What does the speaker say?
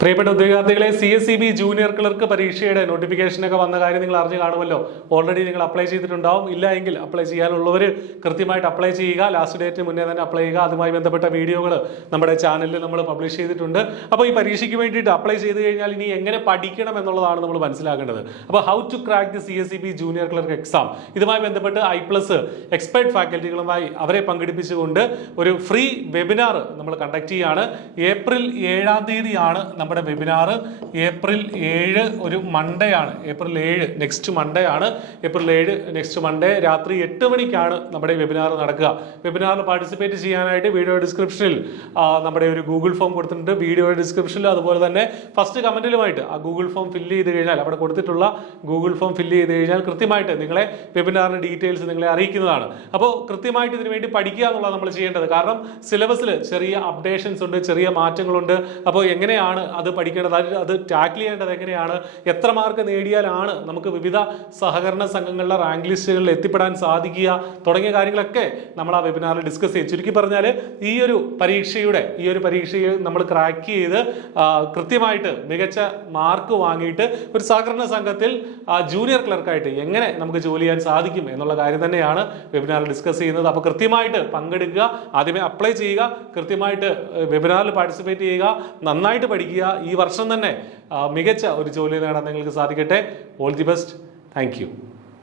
പ്രിയപ്പെട്ട ഉദ്യോഗാർത്ഥികളെ CSEB junior clerk പരീക്ഷയുടെ നോട്ടിഫിക്കേഷനൊക്കെ വന്ന കാര്യം നിങ്ങൾ അറിഞ്ഞു കാണുമല്ലോ. ഓൾറെഡി നിങ്ങൾ അപ്ലൈ ചെയ്തിട്ടുണ്ടാവും. ഇല്ല എങ്കിൽ അപ്ലൈ ചെയ്യാനുള്ളവർ കൃത്യമായിട്ട് അപ്ലൈ ചെയ്യുക. ലാസ്റ്റ് ഡേറ്റ് മുന്നേ തന്നെ അപ്ലൈ ചെയ്യുക. അതുമായി ബന്ധപ്പെട്ട വീഡിയോകൾ നമ്മുടെ ചാനലിൽ നമ്മൾ പബ്ലിഷ് ചെയ്തിട്ടുണ്ട്. അപ്പോൾ ഈ പരീക്ഷയ്ക്ക് വേണ്ടിയിട്ട് അപ്ലൈ ചെയ്ത് കഴിഞ്ഞാൽ ഇനി എങ്ങനെ പഠിക്കണം എന്നുള്ളതാണ് നമ്മൾ മനസ്സിലാക്കേണ്ടത്. അപ്പോൾ how to crack the CSEB junior clerk exam, ഇതുമായി ബന്ധപ്പെട്ട് I+ എക്സ്പെർട്ട് ഫാക്കൽറ്റികളുമായി അവരെ പങ്കെടുപ്പിച്ചുകൊണ്ട് ഒരു ഫ്രീ വെബിനാർ നമ്മൾ കണ്ടക്ട് ചെയ്യുകയാണ്. ഏപ്രിൽ 7-ാം തീയതിയാണ് നമ്മുടെ വെബിനാർ. ഏപ്രിൽ 7 ഒരു മൺഡേ ആണ്. ഏപ്രിൽ 7 നെക്സ്റ്റ് മൺഡേ ആണ്. ഏപ്രിൽ 7 നെക്സ്റ്റ് മൺഡേ രാത്രി 8 മണിക്കാണ് നമ്മുടെ വെബിനാർ നടക്കുക. വെബിനാറിൽ പാർട്ടിസിപ്പേറ്റ് ചെയ്യാനായിട്ട് വീഡിയോ ഡിസ്ക്രിപ്ഷനിൽ നമ്മുടെ ഒരു ഗൂഗിൾ ഫോം കൊടുത്തിട്ടുണ്ട്. വീഡിയോ ഡിസ്ക്രിപ്ഷനിൽ അതുപോലെ തന്നെ ഫസ്റ്റ് കമന്റിലുമായിട്ട് ആ ഗൂഗിൾ ഫോം ഫില്ല് ചെയ്ത് കഴിഞ്ഞാൽ, അവിടെ കൊടുത്തിട്ടുള്ള ഗൂഗിൾ ഫോം ഫില്ല് ചെയ്ത് കഴിഞ്ഞാൽ കൃത്യമായിട്ട് നിങ്ങളെ വെബിനാറിന്റെ ഡീറ്റെയിൽസ് നിങ്ങളെ അറിയിക്കുന്നതാണ്. അപ്പോൾ കൃത്യമായിട്ട് ഇതിനു വേണ്ടി പഠിക്കുക എന്നുള്ളത് നമ്മൾ ചെയ്യേണ്ടത്. കാരണം സിലബസിൽ ചെറിയ അപ്ഡേഷൻസ് ഉണ്ട്, ചെറിയ മാറ്റങ്ങളുണ്ട്. അപ്പോൾ എങ്ങനെയാണ് അത് പഠിക്കേണ്ടത്, അത് ടാക്കിൾ ചെയ്യേണ്ടത് എങ്ങനെയാണ്, എത്ര മാർക്ക് നേടിയാലാണ് നമുക്ക് വിവിധ സഹകരണ സംഘങ്ങളുടെ റാങ്ക് ലിസ്റ്റുകളിൽ എത്തിപ്പെടാൻ സാധിക്കുക തുടങ്ങിയ കാര്യങ്ങളൊക്കെ നമ്മൾ ആ വെബിനാറിൽ ഡിസ്കസ് ചെയ്യും. ചുരുക്കി പറഞ്ഞാൽ ഈ ഒരു പരീക്ഷയെ നമ്മൾ ക്രാക്ക് ചെയ്ത് കൃത്യമായിട്ട് മികച്ച മാർക്ക് വാങ്ങിയിട്ട് ഒരു സഹകരണ സംഘത്തിൽ ജൂനിയർ ക്ലർക്കായിട്ട് എങ്ങനെ നമുക്ക് ജോലി ചെയ്യാൻ സാധിക്കും എന്നുള്ള കാര്യം തന്നെയാണ് വെബിനാറിൽ ഡിസ്കസ് ചെയ്യുന്നത്. അപ്പോൾ കൃത്യമായിട്ട് പങ്കെടുക്കുക, ആദ്യമേ അപ്ലൈ ചെയ്യുക, കൃത്യമായിട്ട് വെബിനാറിൽ പാർട്ടിസിപ്പേറ്റ് ചെയ്യുക, നന്നായിട്ട് പഠിക്കുക. ഈ വർഷം തന്നെ മികച്ച ഒരു ജോലി നേടാൻ നിങ്ങൾക്ക് സാധിക്കട്ടെ. All the best. Thank you.